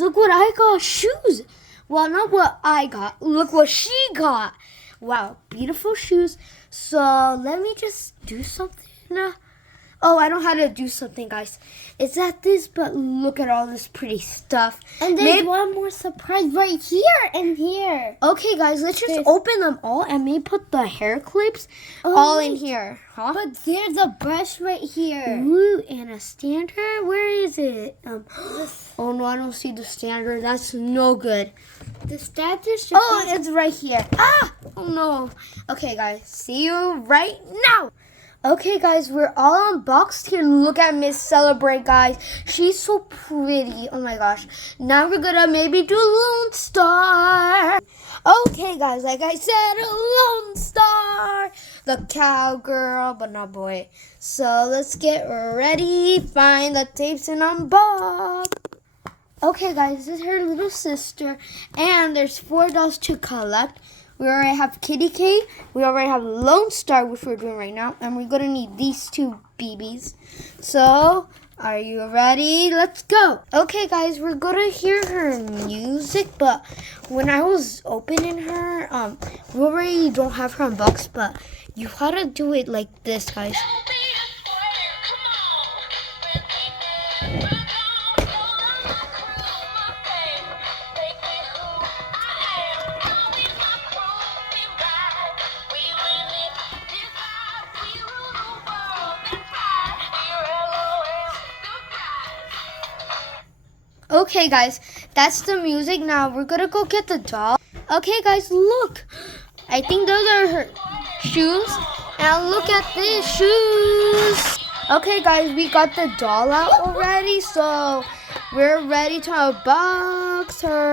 Look what I got, shoes. Well, not what I got. Look what she got. Wow, beautiful shoes. So let me just do something. Oh, I know how to do something, guys. It's at this, but look at all this pretty stuff. And there's one more surprise right here and here. Okay, guys, let's just open them all and maybe put the hair clips all in here. Huh? But there's a brush right here. Ooh, and a stander. Where is it? Oh no, I don't see the stander. That's no good. The stander should it's right here. Ah! Oh no. Okay, guys, see you right now. Okay, guys, we're all unboxed here. Look at Miss Celebrate, guys. She's so pretty. Oh my gosh. Now we're gonna maybe do Lone Star. Okay, guys, like I said, Lone Star. The cowgirl, but not boy. So let's get ready. Find the tapes and unbox. Okay, guys, this is her little sister. And there's 4 dolls to collect. We already have Kitty Kate. We already have Lone Star, which we're doing right now. And we're going to need these 2 BBs. So, are you ready? Let's go. Okay, guys, we're going to hear her music. But when I was opening her, we already don't have her unboxed. But you gotta do it like this, guys. Okay, guys, that's the music. Now we're gonna go get the doll. Okay, guys, look. I think those are her shoes. And look at these shoes. Okay, guys, we got the doll out already, so we're ready to unbox her.